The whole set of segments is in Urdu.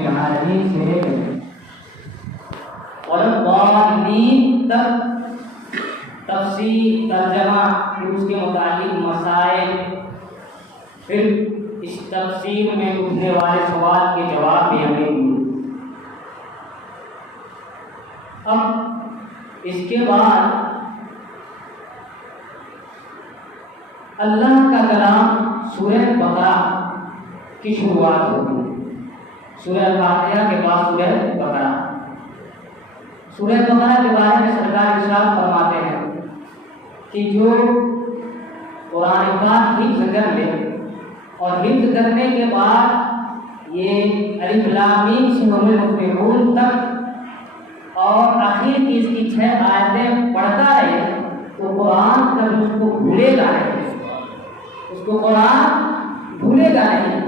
العالمین سے لے کر والضالین تک تفسیر ترجمہ، پھر اس کے متعلق مسائل، پھر اس تفسیر میں اٹھنے والے سوال کے جواب بھی ہمیں دیے۔ اب اس کے بعد اللہ کا کلام سورہ بقرہ کی شروعات ہوتی ہے۔ سورہ فاتحہ کے بعد سورہ بقرہ۔ سورہ بقرہ کے بارے میں سرکار ارشاد فرماتے ہیں کہ جو قرآن پاک حفظ کر لے اور حفظ کرنے کے بعد یہ الف لام میم سے المفلحون تک اور آخر کی اس کی 6 آیتیں پڑھتا رہے تو قرآن کبھی اس کو بھولے گا نہیں، اس کو قرآن بھولے گا نہیں۔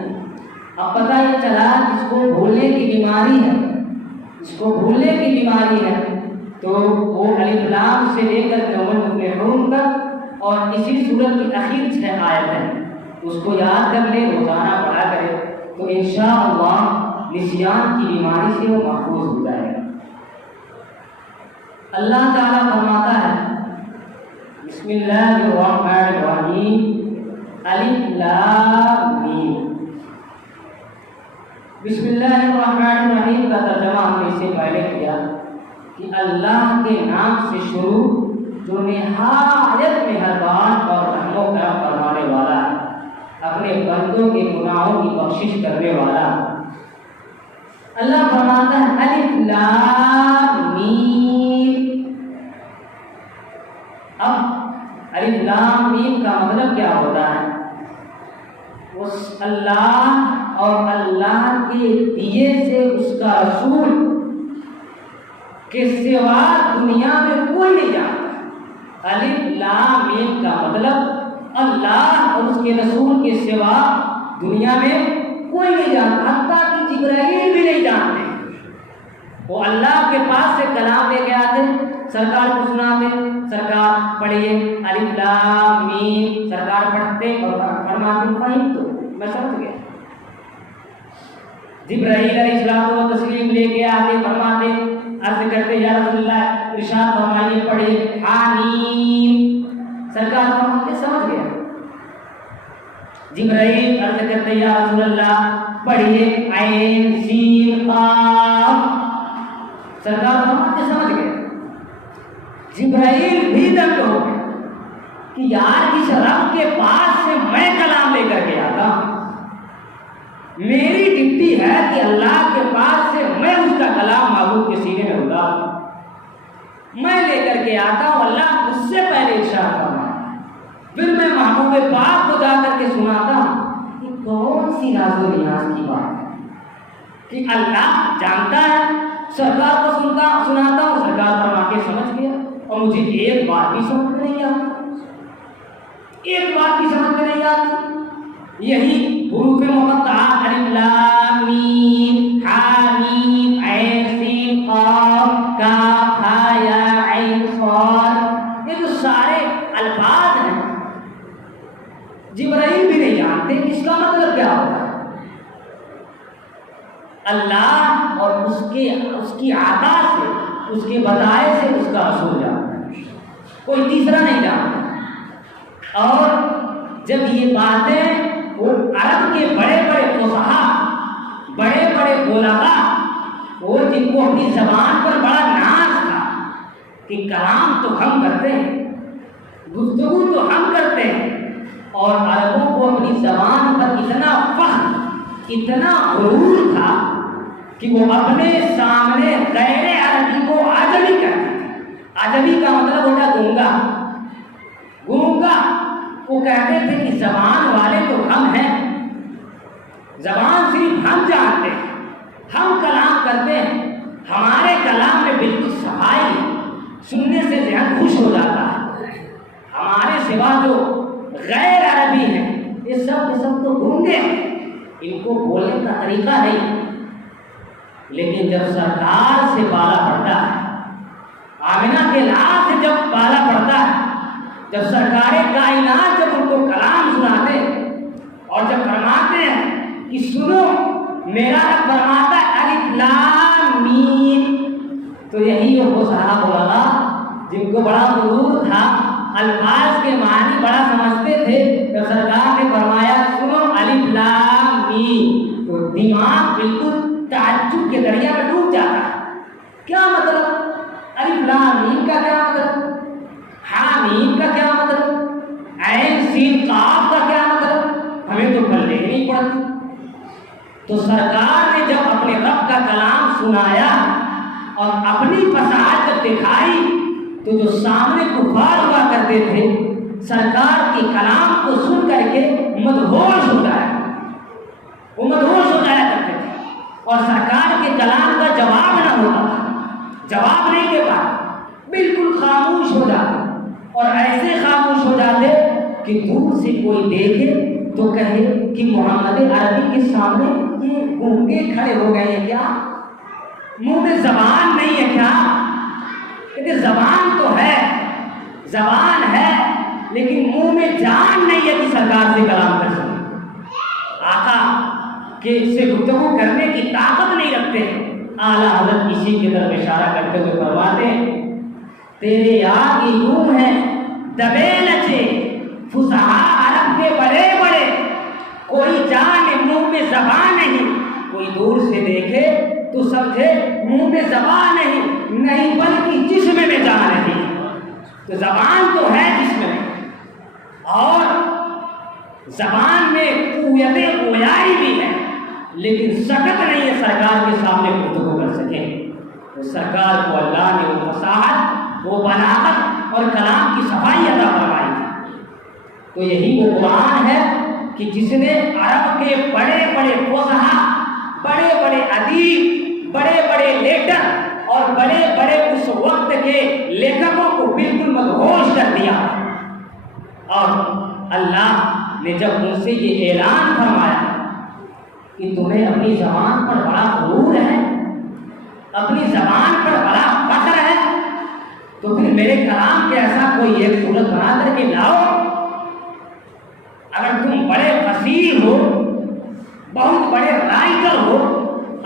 اب پتہ یہ چلا جس کو بھولنے کی بیماری ہے، جس کو بھولنے کی بیماری ہے تو وہ الف لام سے لے کر المفلحون تک اور اسی سورت کی آخر 6 آیتیں اس کو یاد کر لے، روزانہ پڑھا کرے تو انشاءاللہ نسیان کی بیماری سے وہ محفوظ ہو جائے گا۔ اللہ تعالیٰ فرماتا ہے بسم اللہ الرحمن الرحیم الف لام میم۔ بسم اللہ الرحمن الرحیم کا ترجمہ ہم نے اس سے پہلے کیا کہ اللہ کے نام سے شروع جو نہایت مہربان اور رحم و کرم فرمانے والا ہے، اپنے بندوں کے گناہوں کی بخشش کرنے والا۔ اللہ فرماتا ہے الف لام میم۔ اب الف لام میم کا مطلب کیا ہوتا ہے؟ اس اللہ اور اللہ کے دیے سے اس کا رسول کے سوا دنیا میں کوئی نہیں جانتا۔ الف لام میم کا مطلب اللہ اور اس کے رسول کے سوا دنیا میں کوئی نہیں جانتا، حتیٰ کہ جبرائیل بھی نہیں جانتے۔ وہ اللہ کے پاس سے کلام لے کے آتے، سرکار کو سناتے، سرکار پڑھیے الف لام میم، سرکار پڑھتے اور فرماتے فہم تو میں سمجھ گیا۔ جبرائیل علیہ السلام کو تسلیم لے کے آتے، فرماتے، عرض کرتے یا رسول اللہ ارشاد فرمائیے پڑھیے حامیم، سرکار فرماتے سمجھ گیا۔ جبرائیل عرض کرتے یا رسول اللہ پڑھیے عین سین قاف، سرکار فرماتے سمجھ گئے۔ جبرائیل بھی دنگ ہو گئے کہ یار اس رب کے پاس سے میں کلام لے کر کے آتا ہوں، میری ڈیوٹی ہے کہ اللہ کے پاس سے میں اس کا کلام محبوب کے سینے میں اتاروں، میں لے کر کے آتا ہوں، اللہ اس سے پہلے ارشاد فرمایا، پھر میں محبوب پاک کو جا کر کے سناتا ہوں۔ یہ کون سی راز و نیاز کی بات ہے کہ اللہ جانتا ہے، سرکار کو سناتا ہوں، سرکار فرما کے سمجھ گیا اور مجھے ایک بات بھی سمجھ میں نہیں آتی، ایک بات بھی سمجھ میں نہیں آتی۔ یہی حروف مقطعات الف لام میم حامیم عین سین قاف کاف ہا یا عین صاد، یہ جو سارے الفاظ ہیں جبرائیل بھی نہیں جانتے اس کا مطلب کیا ہوتا ہے۔ اللہ اور اس کی عطا سے، اس کے بتائے سے اس کا رسول جانتا ہے، کوئی تیسرا نہیں جانتا۔ اور جب یہ باتیں وہ عرب کے بڑے بڑے فصحاء، بڑے بڑے بلغاء، وہ جن کو اپنی زبان پر بڑا ناز تھا کہ کلام تو ہم کرتے ہیں، گفتگو تو ہم کرتے ہیں، اور عربوں کو اپنی زبان پر اتنا فخر، اتنا غرور تھا کہ وہ اپنے سامنے غیر عربی کو عجمی کہتے تھے۔ عجمی کا مطلب ہوتا ہے گونگا، گونگا۔ وہ کہتے تھے کہ زبان والے تو ہم ہیں، زبان صرف ہم جانتے ہیں، ہم کلام کرتے ہیں، ہمارے کلام میں بالکل صفائی ہے، سننے سے ذہن خوش ہو جاتا ہے۔ ہمارے سوا جو غیر عربی ہیں یہ سب کے سب تو گونگے ہیں، ان کو بولنے کا طریقہ نہیں۔ لیکن جب سرکار سے بالا پڑتا ہے، آمنہ کے لال سے جب بالا پڑتا ہے، جب سرکار کائنات جب ان کو کلام سناتے اور جب فرماتے ہیں کہ سنو، میرا رب فرماتا ہے تو یہی وہ صحابہ بولا جن کو بڑا غرور تھا، الفاظ کے معنی بڑا سمجھتے تھے، تو سرکار نے فرمایا سنو الف لام میم، تو دماغ بالکل تعجب کے دریا میں ڈوب جاتا ہے۔ کیا مطلب؟ الف لام میم کا کیا مطلب؟ ہاں میم کا کیا مطلب؟ عین سین قاف کا کیا مطلب؟ ہمیں تو پلے ہی نہیں پڑتی۔ تو سرکار نے جب اپنے رب کا کلام سنایا اور اپنی فصاحت جب دکھائی تو جو سامنے کفار ہوا کرتے تھے سرکار کے کلام کو سن کر کے مدہوش ہو جایا، وہ مدہوش ہو جایا کرتے تھے اور سرکار کے کلام کا جواب نہ ہوتا تھا، جواب نہیں دے پاتے، بالکل خاموش ہو جاتے، اور ایسے خاموش ہو جاتے کہ دور سے کوئی دیکھے تو کہے کہ محمد عربی کے سامنے یہ گونگے کھڑے ہو گئے ہیں کیا؟ منہ میں زبان نہیں ہے کیا؟ کہ زبان تو ہے، زبان ہے لیکن منہ میں جان نہیں ہے کہ سرکار سے کلام کر سکے، آقا کہ سے گفتگو کرنے کی طاقت نہیں رکھتے۔ اعلیٰ حضرت اسی کی طرف اشارہ کرتے ہوئے فرماتے ہیں تیرے یاد کی یوں ہے دبے نچے فصحاء عرب کے بڑے بڑے، کوئی جان منہ میں زبان نہیں، کوئی دور سے دیکھے تو سمجھے منہ میں زبان نہیں بلکہ جسم میں جان نہیں۔ تو زبان تو ہے جسم میں، اور زبان میں قوت گویائی بھی ہے، لیکن سکت نہیں ہے سرکار کے سامنے گفتگو کر سکے۔ تو سرکار کو اللہ نے وہ فصاحت، وہ بلاغت اور کلام کی صفائی عطا فرمائی تھی۔ تو یہی وہ قرآن ہے کہ جس نے عرب کے بڑے بڑے فصحاء، بڑے بڑے ادیب، بڑے بڑے لیٹر اور بڑے بڑے اس وقت کے لیکھکوں کو بالکل مدہوش کر دیا۔ اور اللہ نے جب ان سے یہ اعلان فرمایا کہ تمہیں اپنی زبان پر بڑا غرور ہے، اپنی زبان پر بڑا فخر ہے، تو پھر میرے کلام کے ایسا کوئی ایک صورت بنا کر کے لاؤ۔ اگر تم بڑے فصیح ہو، بہت بڑے رائٹر ہو،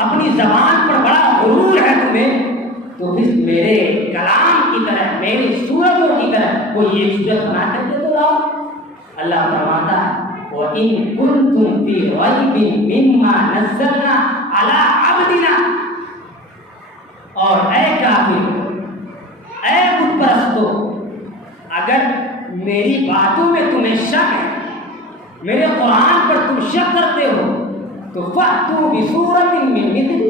اپنی زبان پر بڑا غرور ہے تمہیں، تو پھر میرے کلام کی طرح، میری صورتوں کی طرح کوئی ایک صورت بنا کر کے تو لاؤ۔ اللہ فرماتا ہے وَإِن كُنتُمْ فِي رَيْبٍ مِّمَّا نَزَّلْنَا عَلَىٰ عَبْدِنَا، اور اے کافر، اے بت پرستو، اگر میری باتوں میں تمہیں شک ہے، میرے قرآن پر تم شک کرتے ہو، تو فَأْتُوا بِسُورَةٍ مِّن مِثْلِهِ،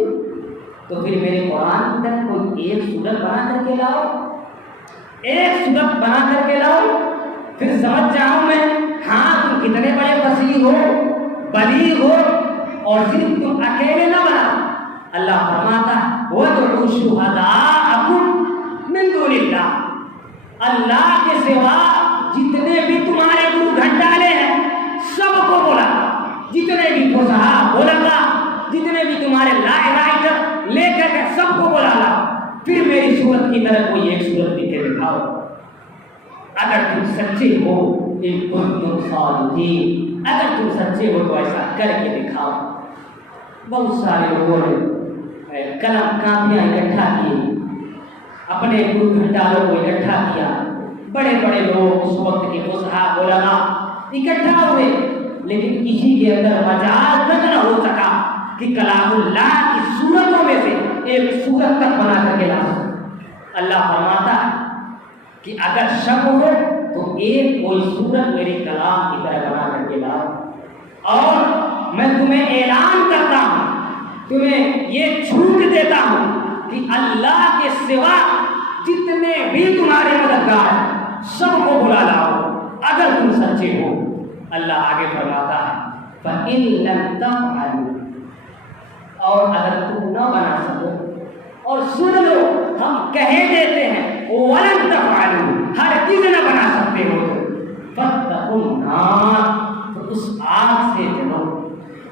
تو پھر میرے قرآن کی طرح کوئی ایک صورت بنا کر کے لاؤ، ایک صورت بنا کر کے لاؤ، پھر سمجھ جاؤں میں ہاں تم کتنے بڑے فصیح ہو، بلیغ ہو، اور صرف تم اکیلے نہ بناؤ۔ اللہ فرماتا وَادْعُوا شُهَدَاءَكُم مِّن دُونِ اللَّهِ، اللہ کے سوا جتنے بھی تمہارے گرو گھنٹالے ہیں سب کو بولا، جتنے بھی فصحاء بولا، جتنے بھی تمہارے رائٹر لے کر کے سب کو بولا لا، پھر میری صورت کی طرح کوئی ایک صورت لکھ کے دکھاؤ، اگر تم سچے ہو، ان کنتم صادقین، اگر تم سچے ہو تو ایسا کر کے دکھاؤ۔ بہت سارے لوگوں نے قلم کاپیاں اکٹھا کی، اپنے گرو گھنٹالوں کو اکٹھا کیا، بڑے بڑے لوگ اس وقت کے فصحاء علماء اکٹھا ہوئے، لیکن کسی کے اندر مجال تک نہ ہو سکا کہ کلام اللہ کی صورتوں میں سے ایک صورت تک بنا کر کے لا سکے۔ اللہ فرماتا ہے کہ اگر شک ہو تو ایک کوئی صورت میرے کلام کی طرح بنا کر کے لاؤ، اور میں تمہیں اعلان کرتا ہوں، تمہیں یہ چھوٹ دیتا ہوں کہ اللہ کے سوا جتنے بھی تمہارے مددگار ہیں سب کو بلا لاؤ اگر تم سچے ہو۔ اللہ آگے فرماتا ہے فَإِن لَمْ تَفْعَلُوا، اور اگر تم نہ بنا سکو، اور سن لو ہم کہہ دیتے ہیں وَلَن تَفْعَلُوا، ہرگز نہ بنا سکتے ہو، فَاتَّقُوا النَّارَ، تو اس آگ سے ڈرو،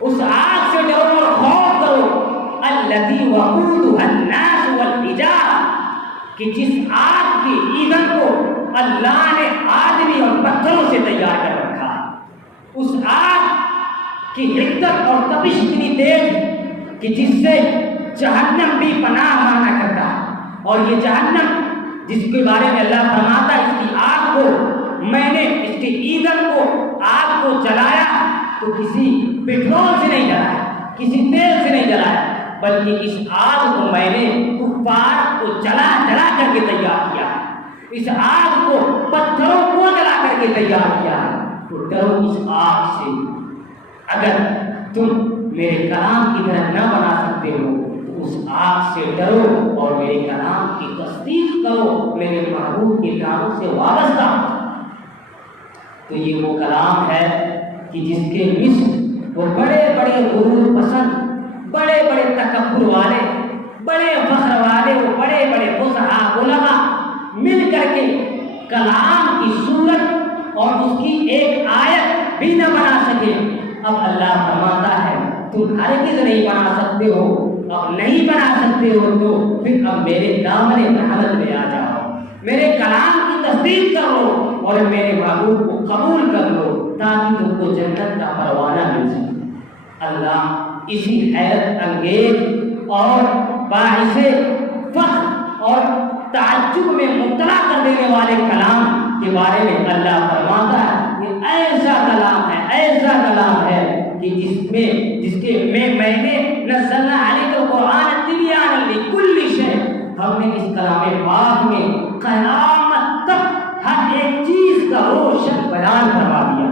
اس آگ سے ڈرو اور خوف کرو، الَّتِي وَقُودُهَا النَّاسُ وَالْحِجَارَةُ، کہ جس آگ کی ایندھن کو اللہ نے آدمی اور پتھروں سے تیار کر رکھا ہے، اس آگ کی حدت اور تپش اتنی تیز کہ جس سے جہنم بھی پناہ مانا کرتا ہے، اور یہ جہنم جس کے بارے میں اللہ فرماتا ہے اس کی آگ کو میں نے اس کے ایندھن کو آگ کو جلایا تو کسی پیٹرول سے نہیں جلایا، کسی تیل سے نہیں جلایا، بلکہ اس آگ کو میں نے کفار کو جلا جلا کر کے تیار کیا ہے، اس آگ کو پتھروں کو جلا کر کے تیار کیا ہے۔ تو ڈرو اس آگ سے، اگر تم میرے کلام کی طرح نہ بنا سکتے ہو تو اس آگ سے ڈرو اور میرے کلام کی تصدیق کرو، میرے محبوب کی دعوت سے وابستہ۔ تو یہ وہ کلام ہے کہ جس کے مثل وہ بڑے بڑے غرور پسند، بڑے بڑے تکبر والے، بڑے فخر والے، وہ بڑے بڑے فصحاء علماء مل کر کے کلام کی صورت اور اس کی ایک آیت بھی نہ بنا سکے۔ اب اللہ فرماتا ہے تم ہرگز نہیں بنا سکتے ہو، اب نہیں بنا سکتے ہو تو پھر اب میرے دامن رحمت میں آ جاؤ، میرے کلام کی تصدیق کرو اور میرے محبوب کو قبول کر لو تاکہ تم کو جنت کا پروانہ مل سکے۔ اللہ اسی حیرت انگیز اور باعث فخر اور تعجب میں مبتلا کر دینے والے کلام کے بارے میں اللہ فرماتا ہے یہ ایسا کلام ہے، ایسا کلام ہے کہ جس کے میں نے نزلنا علیک القرآن تبیانا لکل شیء، ہم نے اس کلام پاک میں قیامت تک ہر ایک چیز کا روشن بیان کروا دیا،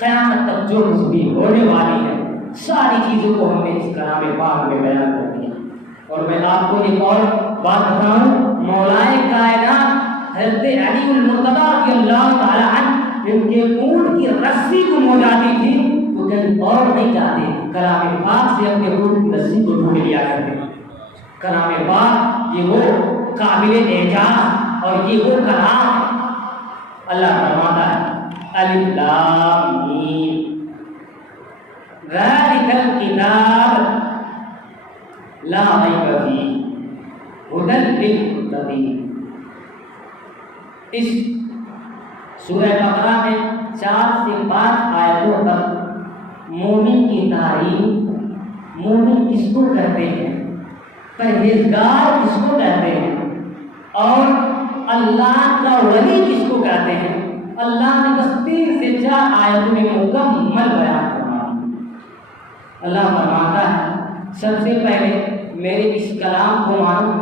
قیامت تک جو کچھ بھی ہونے والی ہے ساری چیزوں کو ہم نے اس کلام پاک میں بیان کر دیا۔ اور میں آپ کو ایک اور بات بتاؤں، مولائے کائنات حضرت علی المرتضیٰ رضی اللہ تعالی عنہ ان کے اونٹ کی رسی کو مو جاتی تھی تو کہیں اور نہیں جاتے، کلام پاک سے اپنے اونٹ کی رسی کو ڈھونڈ لیا کرتے۔ کلام پاک یہ وہ قابل اعجاز اور یہ وہ کلام اللہ فرماتا ہے الف لام میم ذالک الکتاب لا ریب فیہ ھدی للمتقین۔ اس سورہ بقرہ میں 4 سے 5 آیتوں تک مومن کی تعریف، مومن کس کو کہتے ہیں، پرہیزگار کس کو کہتے ہیں اور اللہ کا ولی کس کو کہتے ہیں، اللہ نے بس 3 سے 4 آیتوں میں مکمل بیان فرما دیا۔ اللہ فرماتا ہے سب سے پہلے میرے اس کلام کو مانو،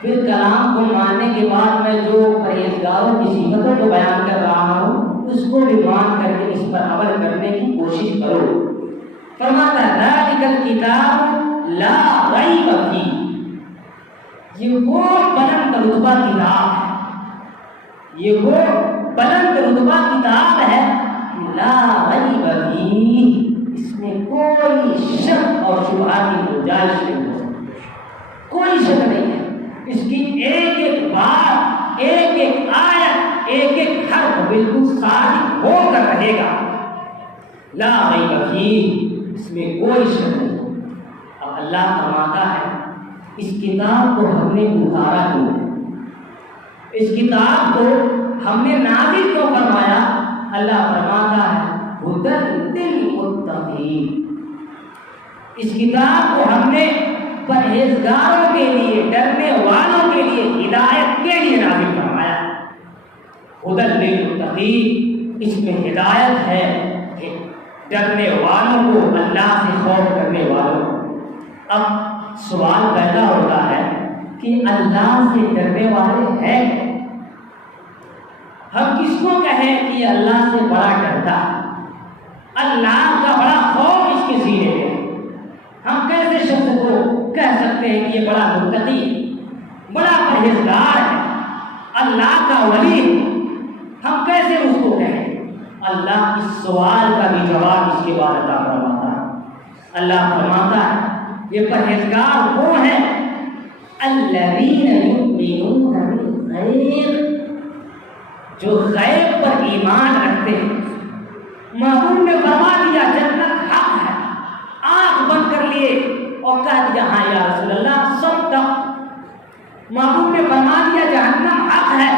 پھر کلام کو ماننے کے بعد میں جو پرہیزگاروں کی صفتوں کو بیان کر رہا ہوں اس کو بھی مان کر کے اس پر عمل کرنے کی کوشش کرو۔ فرماتا ہے ذالک الکتاب لا ریب فیہ، یہ وہ بلند رتبہ کتاب ہے، یہ وہ بلند رتبہ کتاب ہے کہ لا ریب فیہ، اس میں کوئی شک اور شبہہ کی گنجائش نہیں ہو سکتی، کوئی شک نہیں ہے، اس کی ایک ایک بات، ایک ایک آیت، ایک ایک حرف بالکل صادق ہو کر رہے گا، لا ریب فیہ، اس میں کوئی شک نہیں۔ اب اللہ فرماتا ہے اس کتاب کو ہم نے اتارا کیوں، اس کتاب کو ہم نے نازل کیوں فرمایا، اللہ فرماتا ہے ھدی للمتقین، اس کتاب کو ہم نے پرہیزگاروں کے لیے، ڈرنے والوں کے لیے، ہدایت کے لیے نازل فرمایا۔ ھدی للمتقین، اس میں ہدایت ہے ڈرنے والوں کو، اللہ سے خوف کرنے والوں کو۔ اب سوال پیدا ہوتا ہے کہ اللہ سے ڈرنے والے ہیں، ہم کس کو کہیں کہ یہ اللہ سے بڑا ڈرتا ہے، اللہ کا بڑا خوف اس کے سینے میں ہے، ہم کیسے شخص کو کہہ سکتے ہیں کہ یہ بڑا متقی، بڑا پرہیزگار ہے، اللہ کا ولی، ہم کیسے اس کو کہیں؟ اللہ اس سوال کا بھی جواب اس کے بعد عطا فرماتا ہے۔ اللہ فرماتا ہے یہ پرہیزگار وہ ہیں الذین یؤمنون بالغیب، جو غیب پر ایمان رکھتے ہیں۔ محبوب نے فرما دیا جنت حق ہے، آنکھ بند کر لیے اور کہہ دیا ہاں یا رسول اللہ صدق۔ محبوب نے فرما دیا جہنم حق ہے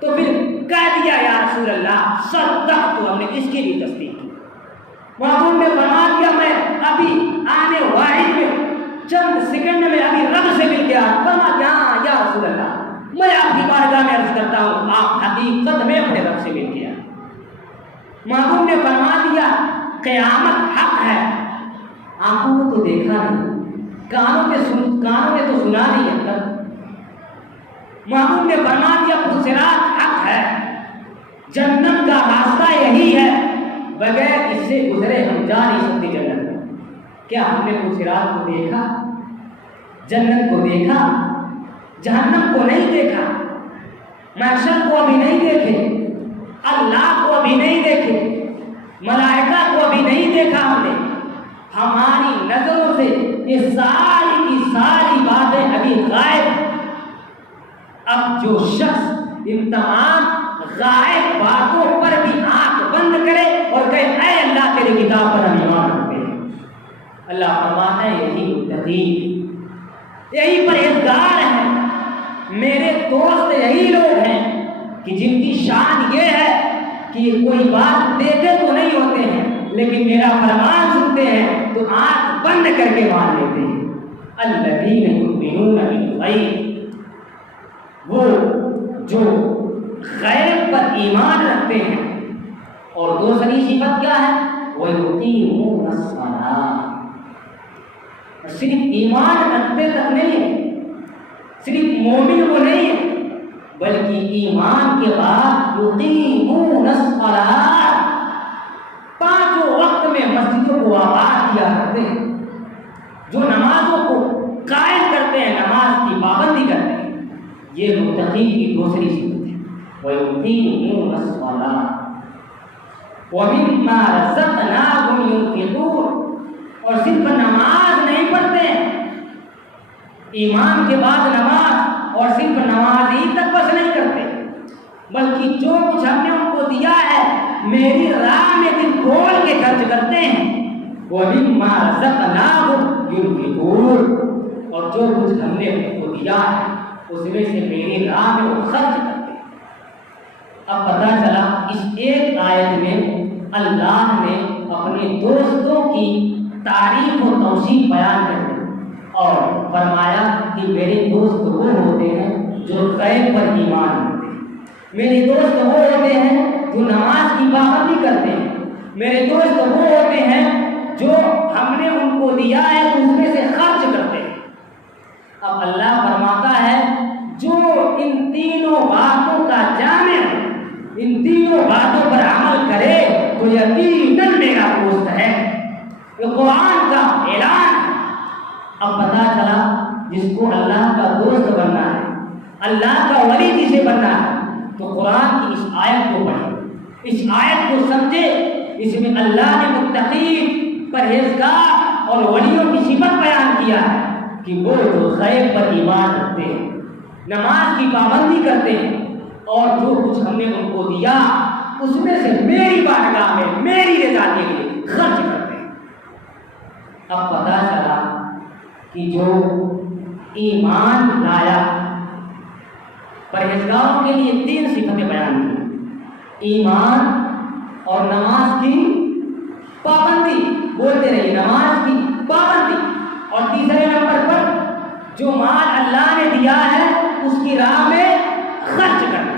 تو پھر کہہ دیا یا رسول اللہ صدق، تو ہم نے اس کی بھی تصدیق کی۔ محبوب نے فرما دیا میں ابھی آنے واحد میں چند سیکنڈ میں ابھی رب سے مل گیا، فرما کہ ہاں یا رسول اللہ میں آپ کی بارگاہ میں عرض کرتا ہوں آپ حقیقت میں اپنے رب سے مل گیا۔ محبوب نے فرما دیا قیامت حق ہے، آنکھوں نے تو دیکھا نہیں، کانوں نے تو سنا نہیں ہے تک۔ محبوب نے فرما دیا صراط حق ہے، جنت کا راستہ یہی ہے، بغیر اس سے گزرے ہم جا نہیں سکتے جنت میں۔ کیا ہم نے صراط کو دیکھا، جنت کو دیکھا، جہنم کو نہیں دیکھا، محشر کو ابھی نہیں دیکھے، اللہ کو ابھی نہیں دیکھے، ملائکہ کو ابھی نہیں دیکھا ہم نے۔ ہماری نظروں سے یہ ساری کی ساری باتیں ابھی غائب ہیں۔ اب جو شخص ان تمام غائب باتوں پر بھی آنکھ بند کرے اور کہے اے اللہ تیری کتاب پر ہم ایمان رکھتے ہیں، اللہ فرماتا ہے یہی متقی، یہی پرہیزگار ہیں، میرے دوست یہی لوگ ہیں کہ جن کی شان یہ ہے کہ کوئی بات دیکھے تو نہیں ہوتے ہیں لیکن میرا فرمان سنتے ہیں تو آنکھ بند کر کے مان لیتے ہیں۔ الذین یؤمنون بالغیب، وہ جو غیب پر ایمان رکھتے ہیں۔ اور دوسری صفت کیا ہے؟ وَيُقِيمُونَ الصَّلَاةَ، صرف ایمان رکھتے تک نہیں ہے، صرف مومن وہ نہیں ہے بلکہ ایمان کے بعد یقیمون الصلاۃ، پانچوں وقت میں مسجدوں کو آباد کیا کرتے ہیں، جو نمازوں کو قائم کرتے ہیں، نماز کی پابندی کرتے ہیں، یہ متقی کی دوسری صفت ہے۔ وَيُقِيمُونَ الصَّلَاةَ وَمِمَّا رَزَقْنَاهُمْ يُنْفِقُونَ، اور صرف نماز نہیں پڑھتے ہیں، ایمان کے بعد نماز، اور صرف نماز ہی تک بس نہیں کرتے بلکہ جو کچھ ہم نے ان کو دیا ہے میری راہ میں دل کھول کے خرچ کرتے ہیں۔ وَمِمَّا رَزَقْنَاهُمْ يُنْفِقُونَ، اور جو کچھ ہم نے ان کو دیا ہے اس میں سے میری راہ میں وہ خرچ کرتے ہیں۔ اب پتہ چلا اس ایک آیت میں اللہ نے اپنے دوستوں کی تعریف و توصیف بیان کر دی اور فرمایا کہ میرے دوست وہ ہوتے ہیں جو غیب پر ایمان رکھتے ہیں، میرے دوست وہ ہوتے ہیں جو نماز کی پابندی کرتے ہیں، میرے دوست وہ ہوتے ہیں جو ہم نے ان کو دیا ہے تو اس میں سے خرچ کرتے ہیں۔ اب اللہ فرماتا ہے جو ان تینوں باتوں کا جامع، ان تینوں باتوں پر عمل کرے تو یقیناً میرا دوست ہے۔ یہ قرآن کا اعلان۔ اب پتہ چلا جس کو اللہ کا دوست بننا ہے، اللہ کا ولی جسے بننا ہے تو قرآن کی اس آیت کو پڑھے، اس آیت کو سمجھے، اس میں اللہ نے متقی، پرہیزگار اور ولیوں کی صفت بیان کیا ہے کہ وہ جو غیب پر ایمان رکھتے ہیں، نماز کی پابندی کرتے ہیں اور جو کچھ ہم نے ان کو دیا اس میں سے میری بارگاہ میں میری رضا کے لیے خرچ کرتے ہیں۔ اب پتہ چلا کہ جو ایمان لایا، پرہیزگاروں کے لیے تین صفتیں بیان کی، ایمان اور نماز کی پابندی، بولتے رہیے نماز کی پابندی، اور تیسرے نمبر پر جو مال اللہ نے دیا ہے اس کی راہ میں خرچ کرنا۔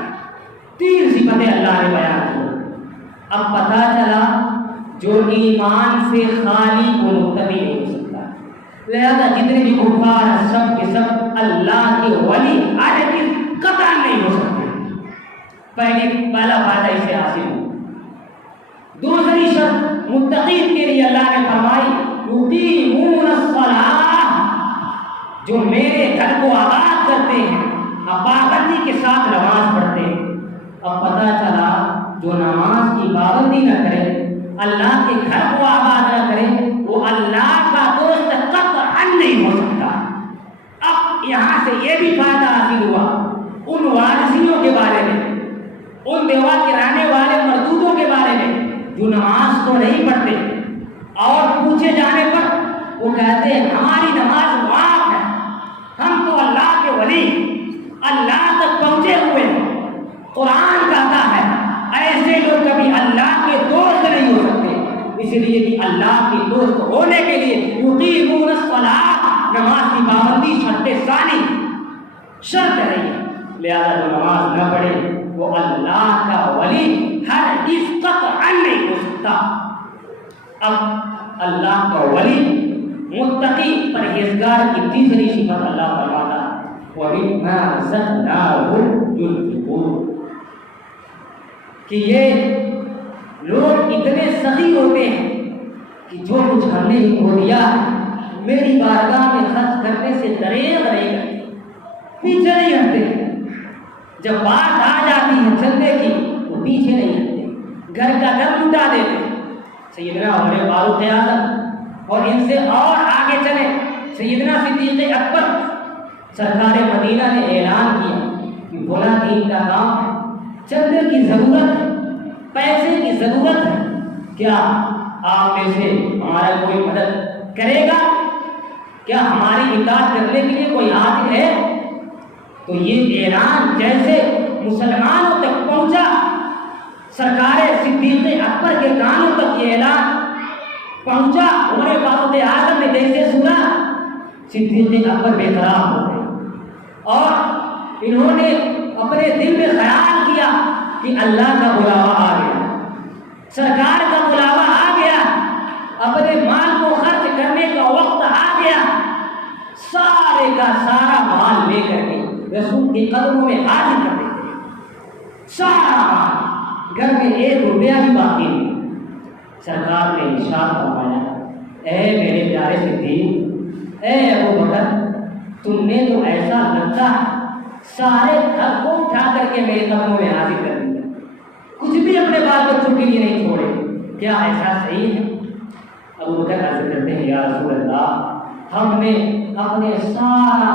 تین صفتیں اللہ نے بیان کی۔ اب پتہ چلا جو ایمان سے خالی وہ متقی نہیں ہو سکتا، لہذا جتنے بھی کفار ہیں سب کے سب اللہ کے ولی عادت قطع نہیں ہو سکتے۔ پہلا فائدہ اسے حاصل ہو۔ دوسری شرط متقین کے لیے اللہ نے فرمائی یقیمون الصلاۃ، جو میرے گھر کو آباد کرتے ہیں، پابندی کے ساتھ نماز پڑھتے ہیں۔ اب پتہ چلا جو نماز کی پابندی نہ کرے، اللہ کے گھر کو آباد نہ کرے، وہ اللہ کا دوست قطعاً نہیں ہو سکتا۔ اب یہاں سے یہ بھی فائدہ حاصل ہوا ان وارثیوں کے بارے میں، ان بیوہ کے رہنے والے مردودوں کے بارے میں جو نماز تو نہیں پڑھتے اور پوچھے جانے پر وہ کہتے ہیں ہماری نماز معاف ہے، ہم تو اللہ کے ولی، اللہ تک پہنچے ہوئے ہیں۔ قرآن کہتا ہے ایسے لوگ کبھی اللہ کے دوست نہیں ہو سکتے، اس لیے کہ اللہ کے دوست ہونے کے لیے یقیمون الصلاۃ، نماز کی پابندی شرط ثانی شرط ہے یہ، لہذا جو نماز نہ پڑھے وہ اللہ کا ولی ہرگز قطعاً نہیں ہو سکتا۔ اب اللہ کا ولی متقی پرہیزگار کی تیسری صفت اللہ فرماتا ہے وَمِمَّا رَزَقْنَاهُمْ يُنْفِقُونَ، کہ یہ لوگ اتنے سخی ہوتے ہیں کہ جو کچھ ہم نے ان کو دیا ہے میری بارگاہ میں خرچ کرنے سے دریغ نہیں کرتے، پیچھے نہیں ہٹتے۔ جب بات آ جاتی ہے چندے کی وہ پیچھے نہیں ہٹتے، گھر کا گھر لٹا دیتے۔ سیدنا عمر فاروق اعظم اور ان سے اور آگے چلے سیدنا صدیق اکبر، سرکار مدینہ نے اعلان کیا کہ بھلا دین کا کام ہے، چندے کی ضرورت ہے، پیسے کی ضرورت ہے، کیا آپ میں سے ہمارا کوئی مدد کرے گا؟ کیا ہماری اطاعت کرنے کے لیے کوئی حاضر ہے؟ تو یہ اعلان جیسے مسلمانوں تک پہنچا، سرکار صدیق اکبر کے کانوں تک یہ اعلان پہنچا، عمر فاروق اعظم نے جیسے سنا صدیق اکبر بے قرار ہو گئے اور انہوں نے اپنے دل میں خیال کیا کہ اللہ کا بلاوا آ گیا، سرکار کا بلاوا آ گیا، اپنے مال کو خرچ کرنے کا وقت آ گیا۔ سارے کا سارا مال لے کر کے رسول کے قدموں میں حاضر کر دیتے، سارا مال، گھر میں ایک روپیہ بھی باقی نہیں۔ سرکار نے ارشاد فرمایا اے میرے پیارے صدیق، اے ابو بکر، تم نے تو ایسا لگتا ہے سارے گھر کو اٹھا کر کے میرے قدموں میں حاضر کر دیا، کچھ بھی اپنے بال بچوں کے لیے نہیں چھوڑے، کیا ایسا صحیح ہے؟ ابو بکر عرض کرتے ہیں یا رسول اللہ، ہم نے اپنے سارا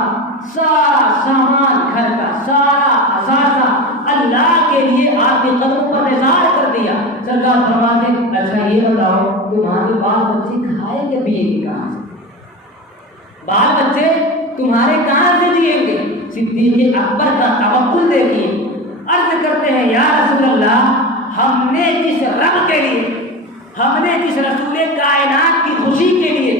سامان گھر کا سارا اثاثہ اللہ کے لیے آپ کے قدموں پر نثار کر دیا۔ سرکار فرماتے اچھا یہ بتاؤ تمہارے بال بچے کھائیں گے پیئیں گے کہاں سے؟ بال بچے تمہارے کہاں سے جئیں گے؟ صدیق اکبر کا توکل دیکھیے، عرض کرتے ہیں یا رسول اللہ، ہم نے جس رب کے لیے، ہم نے جس رسول کائنات کی خوشی کے لیے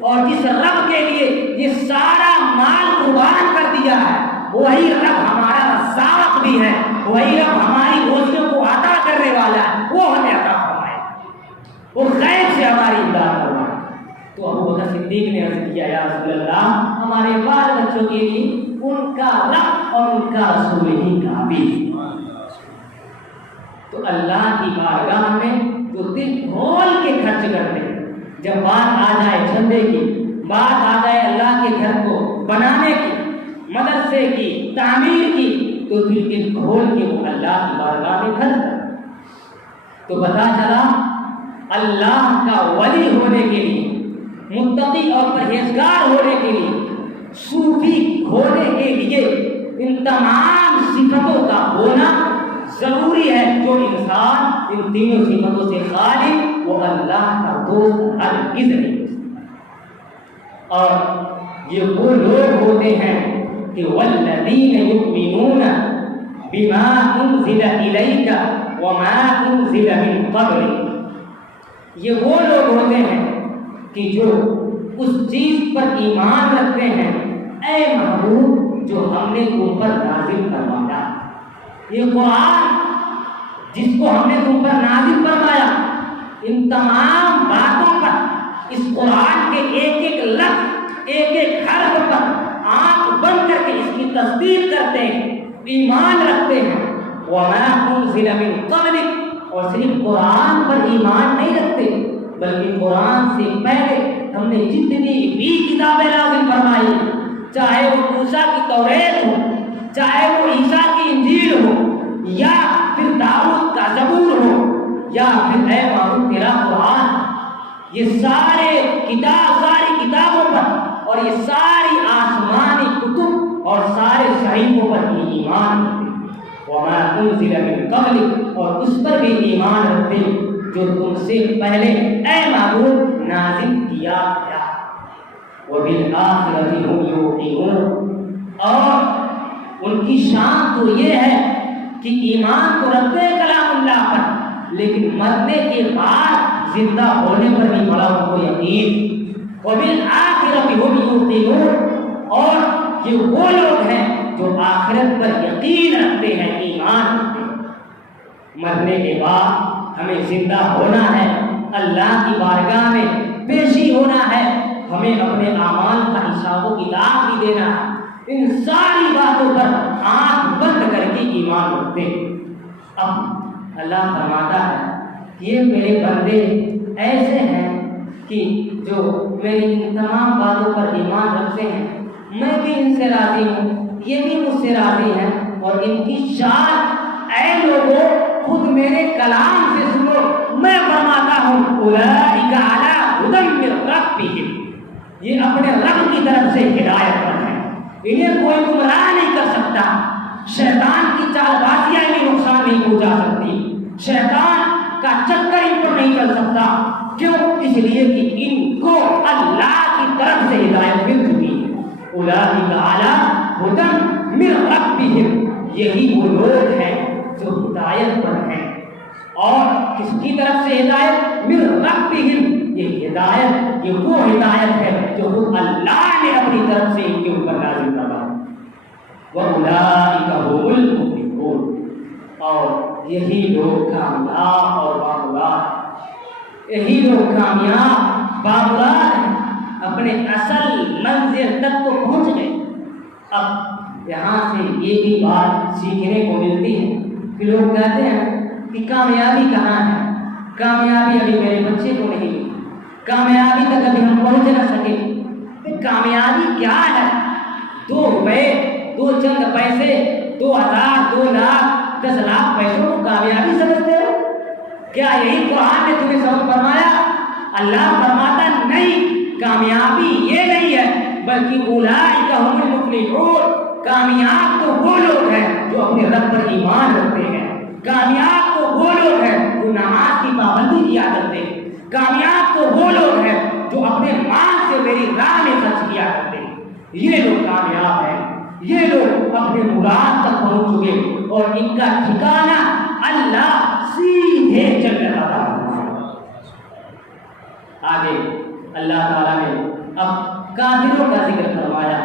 اور جس رب کے لیے یہ سارا مال قربان کر دیا ہے، وہی رب ہمارا رزاق بھی ہے، وہی رب ہماری روزیوں کو عطا کرنے والا ہے، وہ ہمیں عطا فرمائے، وہ غیب سے ہماری امداد فرمائے۔ تو ابو بکر صدیق نے عرض کیا یا رسول اللہ، ہمارے بال بچوں کے لیے ان کا رب اور ان کا رسول ہی کافی۔ تو اللہ کی بارگاہ میں جو دل کھول کے خرچ کرتے ہیں، جب بات آ جائے چندے کی، بات آ جائے اللہ کے گھر کو بنانے کی، مدرسے کی، تعمیر کی، تو دل کھول کے وہ اللہ کی بارگاہ میں خرچ کرتے۔ تو پتہ چلا اللہ کا ولی ہونے کے لیے، متقی اور پرہیزگار ہونے کے لیے، صوفی ہونے کے لیے ان تمام صفتوں کا ہونا ضروری ہے۔ جو انسان ان تینوں صفتوں سے خالی، وہ اللہ کا دوست ہرگز نہیں ہو سکتا۔ اور یہ وہ لوگ ہوتے ہیں کہ والذین یؤمنون بما انزل الیک وما انزل من قبلک، یہ وہ لوگ ہوتے ہیں کہ جو اس چیز پر ایمان رکھتے ہیں اے محبوب جو ہم نے تم پر نازل فرمایا۔ یہ قرآن جس کو ہم نے تم پر نازل فرمایا، ان تمام باتوں پر، اس قرآن کے ایک ایک لفظ، ایک ایک حرف پر آنکھ بند کر کے اس کی تصدیق کرتے ہیں، ایمان رکھتے ہیں۔ وما انزل من قبلک، اور صرف قرآن پر ایمان نہیں رکھتے بلکہ قرآن سے پہلے ہم نے جتنی بھی کتابیں نازل فرمائی، چاہے وہ موسیٰ کی توریت ہو، چاہے وہ عیسیٰ کی انجیل ہو، یا پھر داؤد کا زبور ہو، یا پھر اے محمود تیرا قرآن، یہ ساری کتابوں پر اور یہ ساری آسمانی کتب اور سارے صحیفوں پر ایمان رکھتے، وما انزل من قبلک، اور اس پر بھی ایمان رکھتے جو تم سے پہلے اے معبود نازل کیا گیا۔ وبالآخرۃ هم یوقنون، اور ان کی شان تو یہ ہے کہ ایمان تو رکھتے ہیں کلام اللہ پر، لیکن مرنے کے بعد زندہ ہونے پر بھی بڑا ان کو یقین، وبالآخرۃ هم یوقنون، اور یہ وہ لوگ ہیں جو آخرت پر یقین رکھتے ہیں، ایمان رکھتے ہیں۔ مرنے کے بعد ہمیں زندہ ہونا ہے، اللہ کی بارگاہ میں پیشی ہونا ہے، ہمیں اپنے اعمال کا حساب و کتاب بھی دینا ہے۔ ان ساری باتوں پر آنکھ بند کر کے ایمان رکھتے ہیں۔ اب اللہ فرماتا ہے یہ میرے بندے ایسے ہیں کہ جو میری ان تمام باتوں پر ایمان رکھتے ہیں، میں بھی ان سے راضی ہوں، یہ بھی مجھ سے راضی ہیں، اور ان کی شان اے لوگوں خود میرے کلام سے سنو، میں فرماتا ہوں اولئک علی ھدی من ربہم، یہ اپنے رب کی طرف سے ہدایت پر ہیں، انہیں کوئی گمراہ نہیں کر سکتا، شیطان کی چال بازیاں انہیں نقصان نہیں پہنچا سکتی، شیطان کا چکر ان پر نہیں چل سکتا۔ کیوں؟ اس لیے کہ ان کو اللہ کی طرف سے ہدایت مل چکی ہے۔ اولئک علی ھدی من ربہم، یہی وہ لوگ ہیں جو ہدایت پر ہیں۔ اور کس کی طرف سے ہدایت؟ من ربہم، یہ ہدایت، یہ وہ ہدایت ہے جو خود اللہ نے اپنی طرف سے ان کے اوپر نازل کرا۔ وَأُولَٰئِكَ هُمُ الْمُفْلِحُونَ، اور یہی لوگ کامیاب اور باخبر، یہی لوگ کامیاب باخبر ہیں، اپنے اصل منزل تک تو پہنچ گئے۔ اب یہاں سے یہ بھی بات سیکھنے کو ملتی ہے کہ لوگ کہتے ہیں کہ کامیابی کہاں ہے، کامیابی ابھی میرے بچے کو نہیں ملی، کامیابی تک ابھی ہم پہنچ نہ سکے۔ کامیابی کیا ہے؟ 2 روپے، 2 چند پیسے، 2000، 2 لاکھ، 10 لاکھ پیسوں کو کامیابی سمجھتے ہو؟ کیا یہی قرآن نے تمہیں سبق فرمایا؟ اللہ فرماتا نہیں، کامیابی یہ نہیں ہے، بلکہ اولئک ھم المفلحون، کامیاب تو وہ لوگ ہیں جو اپنے رب پر ایمان رکھتے ہیں، کامیاب تو وہ لوگ ہیں جو نماز کی پابندی کیا کرتے ہیں، کامیاب تو وہ لوگ ہیں جو اپنے مال سے میری راہ میں خرچ کیا کرتے ہیں، یہ لوگ کامیاب ہیں، یہ لوگ اپنے مراد تک پہنچ چکے، اور ان کا ٹھکانہ اللہ سیدھے جنت عطا فرمائے۔ آگے اللہ تعالیٰ نے اب کافروں کا ذکر فرمایا،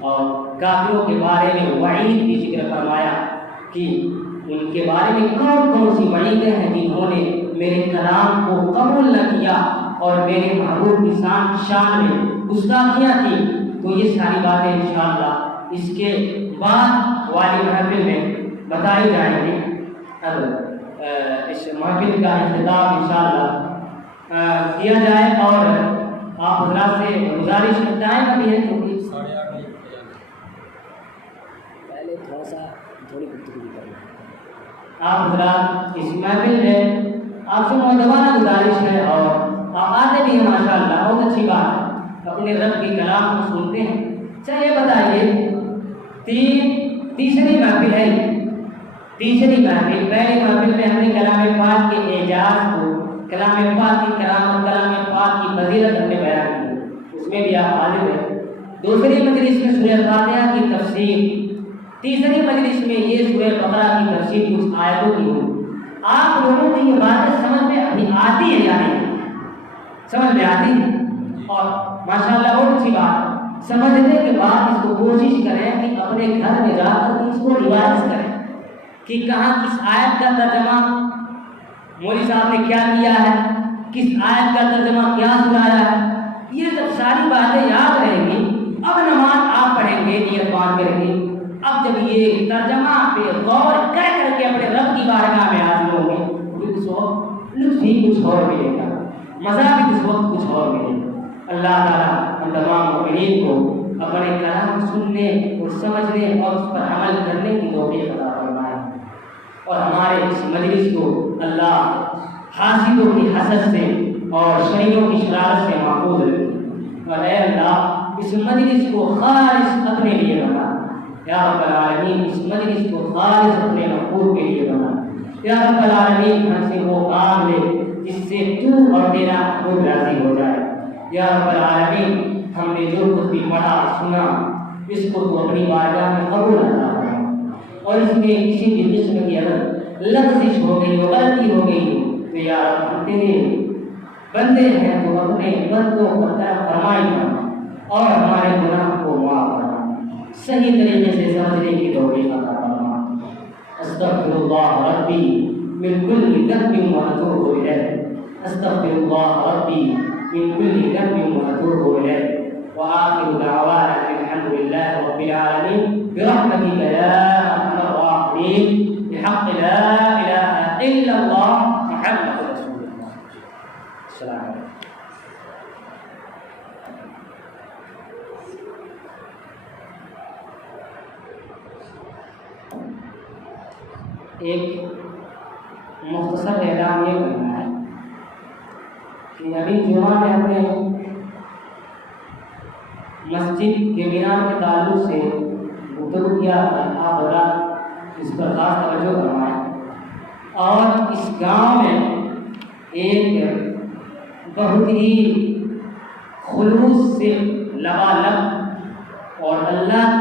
اور کافروں کے بارے میں وعید بھی ذکر فرمایا کہ ان کے بارے میں کون کون سی وعیدیں ہیں جنہوں نے میرے کلام کو قبول نہ کیا اور میرے محبوب کی شان میں گستاخیاں کی۔ تو یہ ساری باتیں انشاءاللہ اس کے بعد والی محفل میں بتائی جائیں گی۔ اب اس محفل کا اختتام انشاءاللہ کیا جائے، اور آپ حضرات سے گزارش ٹائم ابھی ہے کیونکہ پہلے تھوڑی گفتگو کریں۔ آپ حضرات اس محفل میں آپ سے مؤدبانہ گزارش ہے، اور آپ آتے بھی ہیں ماشاءاللہ، بہت اچھی بات ہے، اپنے رب کے کلام کو سنتے ہیں۔ اچھا یہ بتائیے، تیسری محفل ہے، تیسری محفل، پہلی محفل میں ہم نے کلام پاک کے اعجاز کو، کلام پاک کی کرامت، کلام پاک کی فضیلت ہم نے بیان کی، اس میں بھی آپ حاضر ہیں۔ دوسری مجلس میں سورہ فاتحہ کی تفسیر، تیسری مجلس میں یہ سورہ بقرہ کی تفسیر کچھ آیتوں کی ہوئی۔ آپ لوگوں کو یہ باتیں سمجھ میں ابھی آتی ہے یا نہیں؟ سمجھ میں آتی ہے، اور ماشاءاللہ بہت اچھی بات، سمجھنے کے بعد اس کو کوشش کریں کہ اپنے گھر میں جا کر اس کو ریوائز کریں کہ کہاں کس آیت کا ترجمہ مولوی صاحب نے کیا کیا ہے، کس آیت کا ترجمہ کیا سنایا ہے، یہ جب ساری باتیں یاد رہیں گی، اب نماز آپ پڑھیں گے نیت باندھ کر کے، اب جب یہ ترجمہ پہ غور کر کے اپنے رب کی بارگاہ میں حاضر ہوں گے، اس وقت لطف ہی کچھ اور ملے گا، مزہ بھی اس وقت کچھ اور ملے گا۔ اللہ تعالیٰ ہم تمام مومنین کو اپنے کلام سننے اور سمجھنے اور اس پر عمل کرنے کی توفیق عطا فرمائے، اور ہمارے اس مجلس کو اللہ حاسدوں کی حسد سے اور شریعوں کی شرارت سے محفوظ رکھے، اور اے اللہ اس مجلس کو خالص اپنے لیے بنا، یا رب العالمین اس مجلس کو خالص اپنے محبوب کے لیے بنا، یا رب العالمین ہم سے وہ کام لے جس سے تو اور تیرا محبوب راضی ہو جائے، یا رب العالمین ہم نے جو کچھ بھی پڑھا سنا اس کو تو اپنی بارگاہ میں قبول عطا فرما، اور اس میں کسی بھی قسم کی اگر لغزش ہو گئی ہو، غلطی ہو گئی ہو، تو یا رب ہم تیرے بندے ہیں تو اپنے بندوں پر فرمائی کرنا اور ہمارے گناہ کو معاف کرنا، صحیح طریقے سے سمجھنے کی توفیق عطا فرما۔ استغفر اللہ ربی من کل ذنب واتوب الیہ، استغفر اللہ ربی من کل ذنب واتوب الیہ، وآخر دعوانا الحمد للہ رب العالمین برحمتک یا ارحم الراحمین بحق لا الہ الا اللہ محمد رسول اللہ۔ السلام علیکم۔ ایک مختصر اعلان یہ کرنا ہے کہ ابھی جمعہ میں ہم نے مسجد کے مینار کے تعلق سے گفتگو کیا ہے، آپ حضرات اس پر خاص توجہ فرمائیں۔ اور اس گاؤں میں ایک بہت ہی خلوص سے لبالب اور اللہ کی